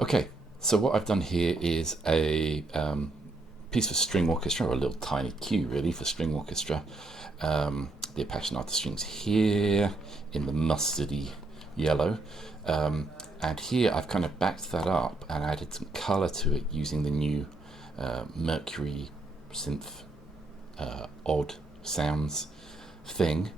Okay, so what I've done here is a piece for string orchestra, or a little tiny cue really for string orchestra. The Appassionata strings here in the mustardy yellow. And here I've kind of backed that up and added some colour to it using the new Mercury synth odd sounds thing.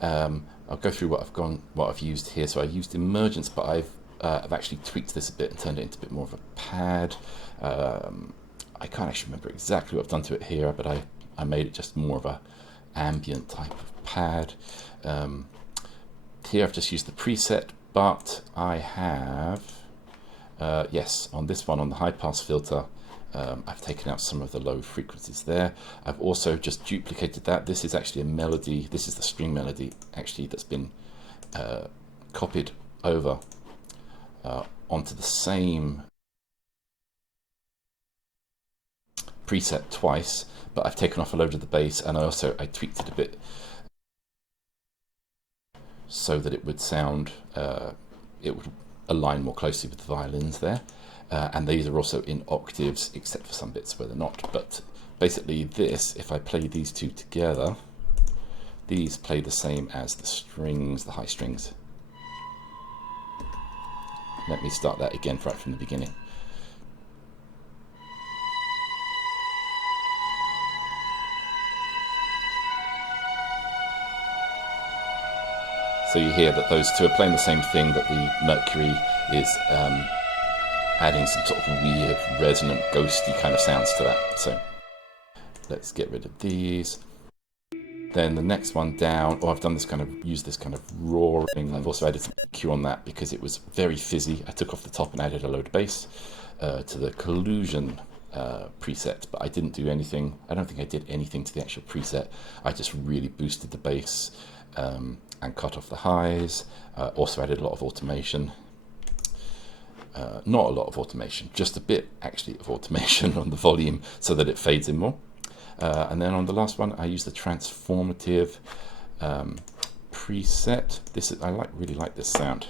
I'll go through what I've used here. So I used emergence, but I've actually tweaked this a bit and turned it into a bit more of a pad. I can't actually remember exactly what I've done to it here, but I made it just more of a ambient type of pad. Here I've just used the preset, but I have, yes, on this one, on the high pass filter, I've taken out some of the low frequencies there. I've also just duplicated that. This is actually a melody, this is the string melody actually that's been copied over onto the same preset twice, but I've taken off a load of the bass, and I tweaked it a bit so that it would sound, it would align more closely with the violins there. And these are also in octaves, except for some bits where they're not. But basically this, if I play these two together, these play the same as the strings, the high strings. Let me start that again right from the beginning. So you hear that those two are playing the same thing, but the Mercury is adding some sort of weird, resonant, ghosty kind of sounds to that. So let's get rid of these. Then the next one down, I've done this kind of, used this kind of roaring. I've also added some EQ on that because it was very fizzy. I took off the top and added a load of bass to the collusion preset, but I didn't do anything. I don't think I did anything to the actual preset. I just really boosted the bass and cut off the highs. Also added a lot of automation. Not a lot of automation, just a bit actually of automation on the volume so that it fades in more. And then on the last one, I used the transformative preset. This is, really like this sound.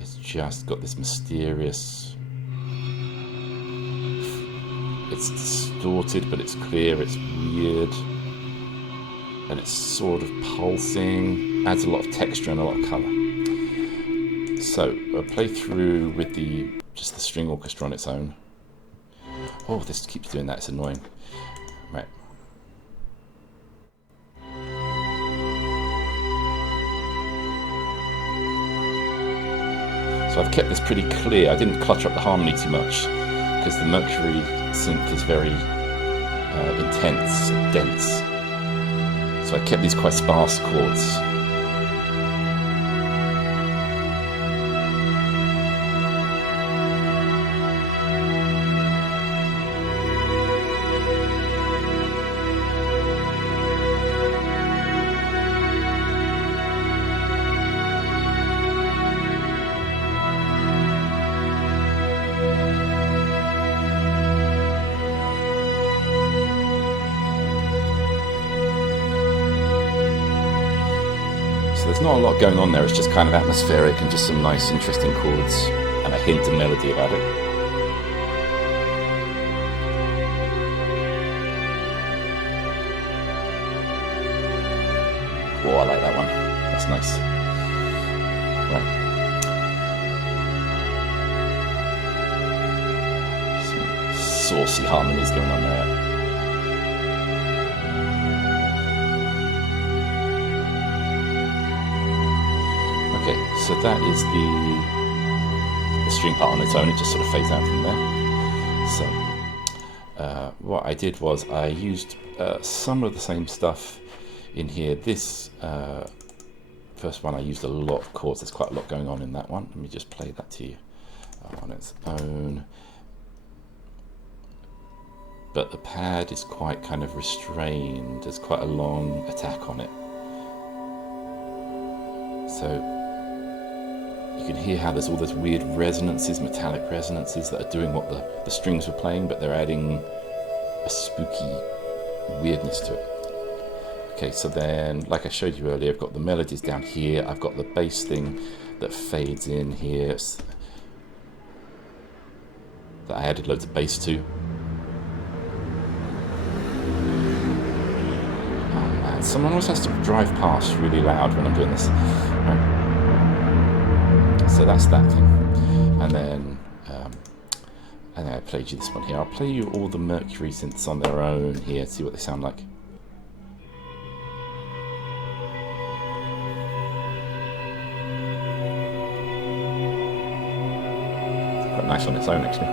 It's just got this mysterious. It's distorted, but it's clear. It's weird, and it's sort of pulsing. Adds a lot of texture and a lot of color. So I'll play through with just the string orchestra on its own. Oh, this keeps doing that, it's annoying. Right. So I've kept this pretty clear. I didn't clutter up the harmony too much because the Mercury synth is very intense, dense. So I kept these quite sparse chords. There's not a lot going on there, it's just kind of atmospheric and just some nice interesting chords and a hint of melody about it. Oh, I like that one. That's nice. Right. Some saucy harmonies going on there. Okay, so that is the string part on its own. It just sort of fades out from there. So what I did was I used some of the same stuff in here. This first one I used a lot of chords. There's quite a lot going on in that one. Let me just play that to you on its own. But the pad is quite kind of restrained. There's quite a long attack on it. So you can hear how there's all those weird resonances, metallic resonances that are doing what the strings were playing, but they're adding a spooky weirdness to it. Okay, so then, like I showed you earlier, I've got the melodies down here, I've got the bass thing that fades in here, that I added loads of bass to. Oh man, someone always has to drive past really loud when I'm doing this. Right. So that's that thing. And then I played you this one here. I'll play you all the Mercury synths on their own here, see what they sound like. Quite nice on its own, actually.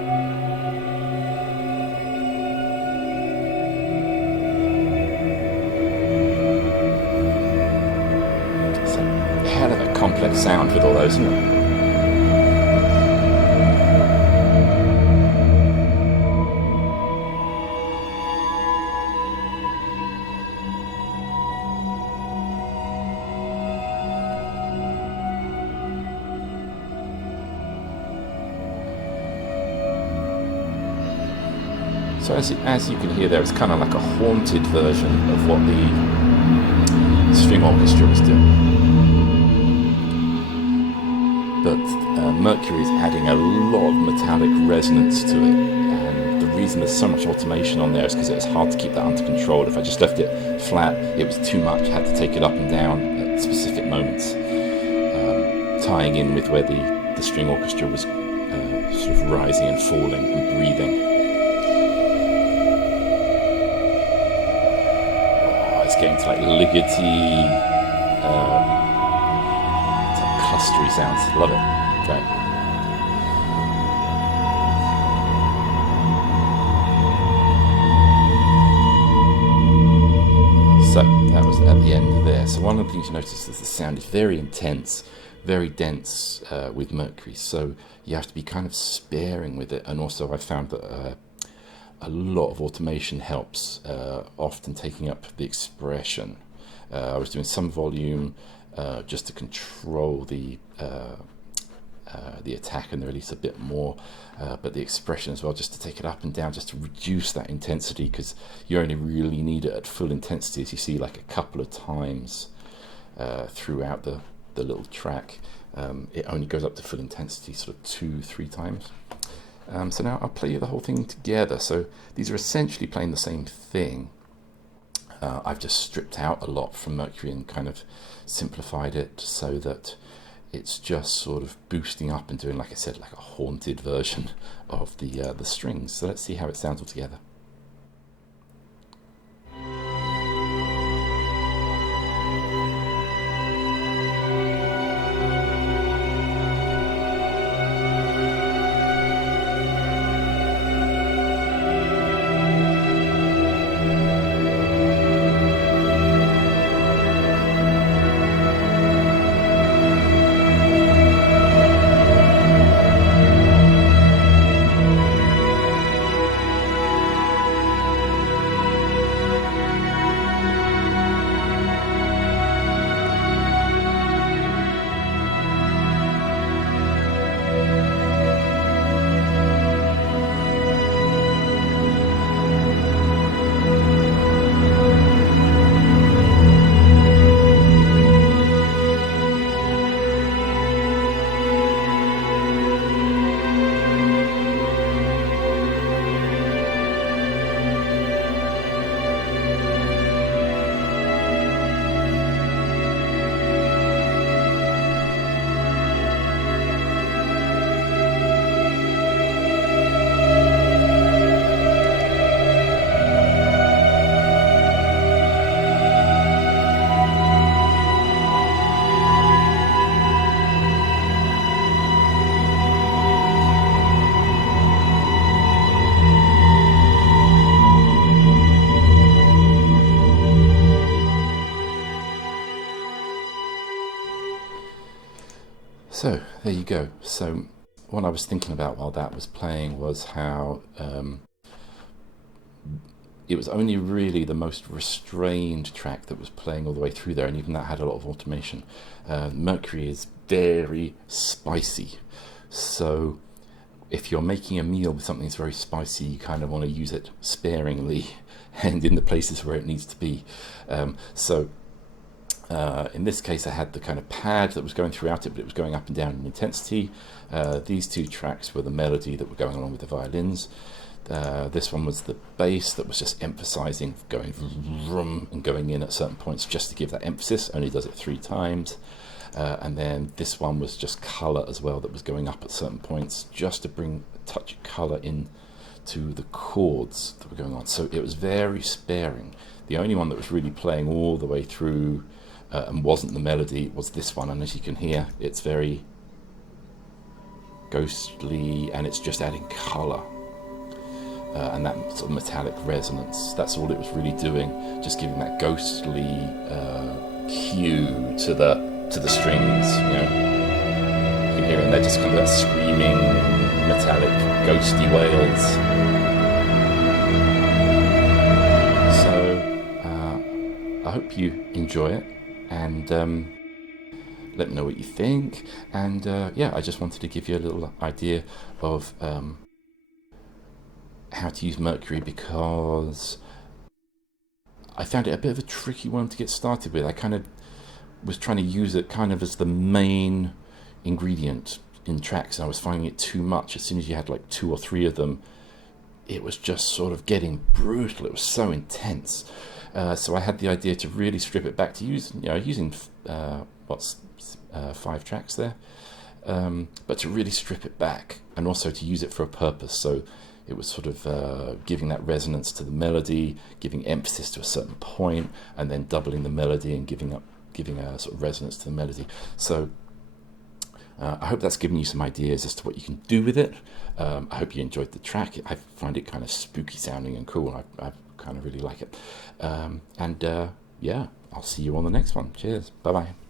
It's a hell of a complex sound with all those, isn't it? So as you can hear there, it's kind of like a haunted version of what the string orchestra was doing. But Mercury is adding a lot of metallic resonance to it. And the reason there's so much automation on there is because it's hard to keep that under control. If I just left it flat, it was too much. I had to take it up and down at specific moments, tying in with where the string orchestra was sort of rising and falling and breathing. Getting to like liggety, clustery sounds. Love it. Great. So that was at the end there. So one of the things you notice is the sound is very intense, very dense with Mercury. So you have to be kind of sparing with it. And also I found that a lot of automation helps, often taking up the expression. I was doing some volume just to control the attack and the release a bit more, but the expression as well, just to take it up and down, just to reduce that intensity, because you only really need it at full intensity, as you see like a couple of times throughout the little track. It only goes up to full intensity sort of 2-3 times. So now I'll play you the whole thing together. So these are essentially playing the same thing. I've just stripped out a lot from Mercury and kind of simplified it so that it's just sort of boosting up and doing, like I said, like a haunted version of the strings. So let's see how it sounds all together. So there you go. So what I was thinking about while that was playing was how it was only really the most restrained track that was playing all the way through there, and even that had a lot of automation. Mercury is very spicy, so if you're making a meal with something that's very spicy, you kind of want to use it sparingly and in the places where it needs to be. So In this case, I had the kind of pad that was going throughout it, but it was going up and down in intensity. These two tracks were the melody that were going along with the violins. This one was the bass that was just emphasizing going vroom and going in at certain points just to give that emphasis, only does it 3 times. And then this one was just color as well, that was going up at certain points just to bring a touch of color in to the chords that were going on. So it was very sparing. The only one that was really playing all the way through and wasn't the melody was this one, and as you can hear, it's very ghostly and it's just adding color. And that sort of metallic resonance, that's all it was really doing, just giving that ghostly cue to the strings, you know. You can hear it, and they're just kind of that screaming, metallic, ghosty wails. So I hope you enjoy it, and let me know what you think. And yeah, I just wanted to give you a little idea of how to use Mercury, because I found it a bit of a tricky one to get started with. I kind of was trying to use it kind of as the main ingredient in tracks, and I was finding it too much. As soon as you had like 2 or 3 of them, it was just sort of getting brutal. It was so intense. So I had the idea to really strip it back to using 5 tracks there, but to really strip it back and also to use it for a purpose. So it was sort of giving that resonance to the melody, giving emphasis to a certain point, and then doubling the melody and giving a sort of resonance to the melody. So I hope that's given you some ideas as to what you can do with it. I hope you enjoyed the track. I find it kind of spooky sounding and cool. I kind of really like it. Yeah, I'll see you on the next one. Cheers. Bye-bye.